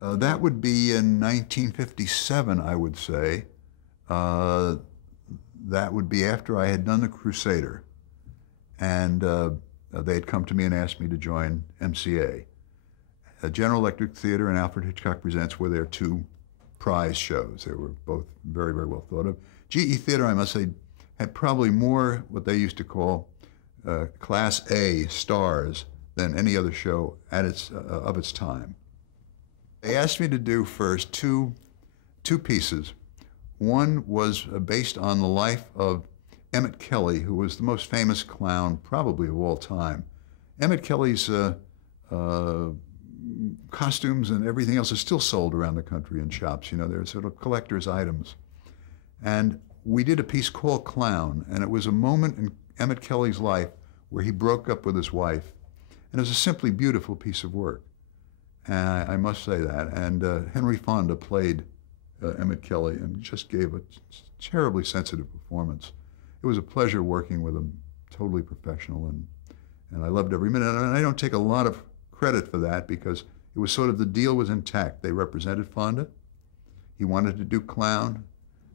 That would be in 1957, I would say. Uh, that would be after I had done The Crusader. And they had come to me and asked me to join MCA. General Electric Theater and Alfred Hitchcock Presents were their two prize shows. They were both very, very well thought of. GE Theater, I must say, had probably more what they used to call Class A stars than any other show at of its time. They asked me to do first two pieces. One was based on the life of Emmett Kelly, who was the most famous clown probably of all time. Emmett Kelly's costumes and everything else is still sold around the country in shops. You know, they're sort of collector's items. And we did a piece called Clown, and it was a moment in Emmett Kelly's life where he broke up with his wife. And it was a simply beautiful piece of work. And I must say that. And Henry Fonda played Emmett Kelly and just gave a terribly sensitive performance. It was a pleasure working with him, totally professional, and I loved every minute. And I don't take a lot of credit for that because it was sort of the deal was intact. They represented Fonda. He wanted to do Clown.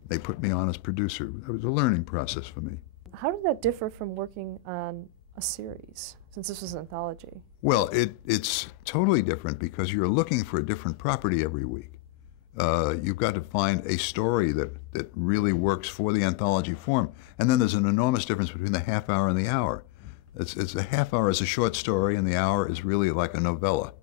They put me on as producer. It was a learning process for me. How did that differ from working on a series, since this was an anthology? Well, it's totally different because you're looking for a different property every week. You've got to find a story that really works for the anthology form. And then there's an enormous difference between the half hour and the hour. It's a half hour is a short story, and the hour is really like a novella.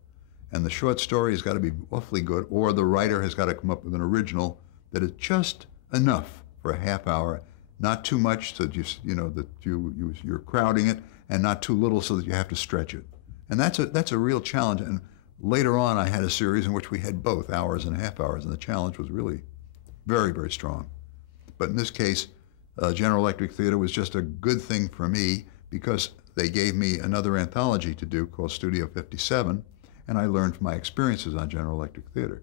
And the short story has got to be awfully good, or the writer has got to come up with an original that is just enough for a half hour, not too much so just, you know, that you're crowding it, and not too little so that you have to stretch it. And that's a real challenge. And later on, I had a series in which we had both hours and half hours, and the challenge was really very, very strong. But in this case, General Electric Theater was just a good thing for me because they gave me another anthology to do called Studio 57, and I learned from my experiences on General Electric Theater.